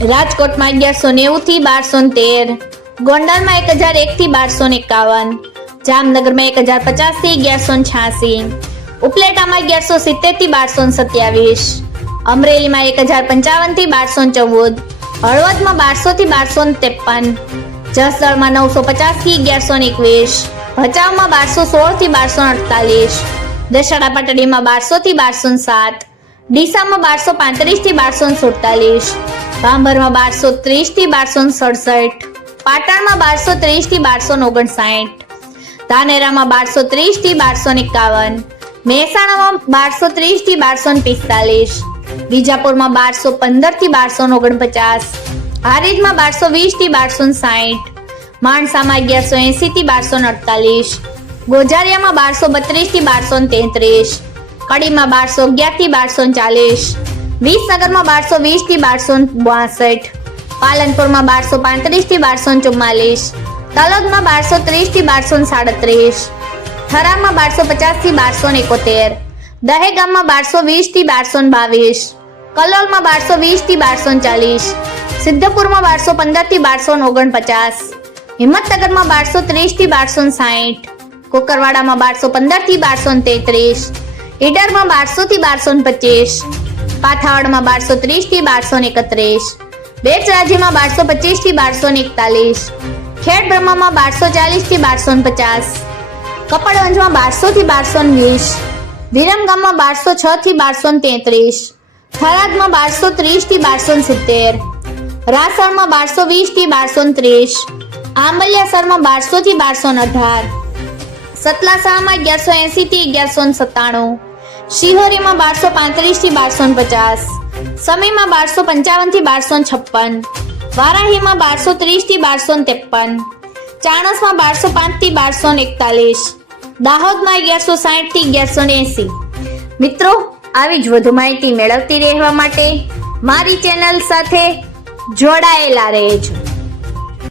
રાજકોટમાં અગિયારસો નેવું થી બારસો તેર. ગોંડલમાં એક હજાર એક થી બારસો એકાવન. જામનગરમાં એક હજાર પચાસથી અગિયારસો છ્યાસી. ઉપલેટામાં અગિયારસો સિત્તેરથી બારસો સત્યાવીસ. અમરેલીમાં એક હજાર પંચાવનથી બારસો ચૌદ. હળવદમાં બારસો થી બારસો ત્રેપન જસદળમાં નવસો પચાસથી અગિયારસો એકવીસ. ભચાઉમાં બારસો સોળથી બારસો અડતાલીસ. દશેરા પાટડીમાં બારસો થી બારસો સાત. ડીસામાં બારસો પાંત્રીસથી બારસો સુડતાલીસ. ભાંભરમાં બારસો ત્રીસથી બારસો સડસઠ. પાટણમાં બારસો ત્રીસથી બારસો ઓગણસાઠ. ધાનેરામાં બારસો ત્રીસથી બારસો એકાવન. મહેસાણામાં બારસો ત્રીસથી બારસો પિસ્તાલીસ. વિજાપુરમાં બારસો પંદરથી બારસો ઓગણપચાસ. હારીજમાં બારસો વીસથી બારસો સાઠ. માણસામાં અગિયારસો એસી થી બારસો અડતાલીસ. ગોજારિયામાં બારસો બત્રીસથી બારસો તેત્રીસ. કડીમાં બારસો અગિયારથી બારસો ચાલીસ. વિસનગરમાં બારસો વીસથી બારસો બાસઠ. પાલનપુરમાં બારસો પાંત્રીસથી બારસો ચુમ્માલીસ. તલોદમાં બારસો ત્રીસથી બારસો સાડત્રીસ. થરામાં બારસો પચાસથી બારસો એકોતેર. દહેગામમાં બારસો વીસથી બારસો બાવીસ. કલોલમાં બારસો વીસથી બારસો ચાલીસ. સિદ્ધપુરમાં બારસો પંદરથી બારસો ઓગણપચાસ. હિંમતનગરમાં બારસો ત્રીસથી બારસો સાઠ કોકરવાડામાં બારસો પંદરથી બારસો તેત્રીસ. ઈડરમાં બારસો થી બારસો પચીસ પાથાવાડમાં બારસો ત્રીસથી બારસો એકત્રીસ, બેટ રાજ્યમાં બારસો પચીસથી બારસો એકતાલીસ, ખેડ બ્રહ્મામાં બારસો ચાલીસથી બારસો પચાસ, કપડવંજમાં બારસો થી બારસો વીસ વિરમગામમાં બારસો છ થી બારસો તેત્રીસ, થરાદમાં બારસો ત્રીસથી બારસો સિત્તેર, રાસણમાં બારસો વીસથી બારસો ત્રીસ, આંબલિયાસરમાં બારસો થી બારસો અઢાર સતલાસામાં અગિયારસો એસી થી અગિયારસો સત્તાણું શિહોરીમાં બારસો પાંત્રીસથી બારસો પચાસ, સમયમાં બારસો પંચાવનથી બારસો છપ્પન, વારાહીમાં બારસો ત્રીસથી બારસો ત્રેપન, ચાણસમાં બારસો પાંચથી બારસો એકતાલીસ, દાહોદમાં અગિયારસો સાઠથી અગિયારસો એસી. મિત્રો, આવી જ વધુ માહિતી મેળવતી રહેવા માટે મારી ચેનલ સાથે જોડાયેલા રહેજો.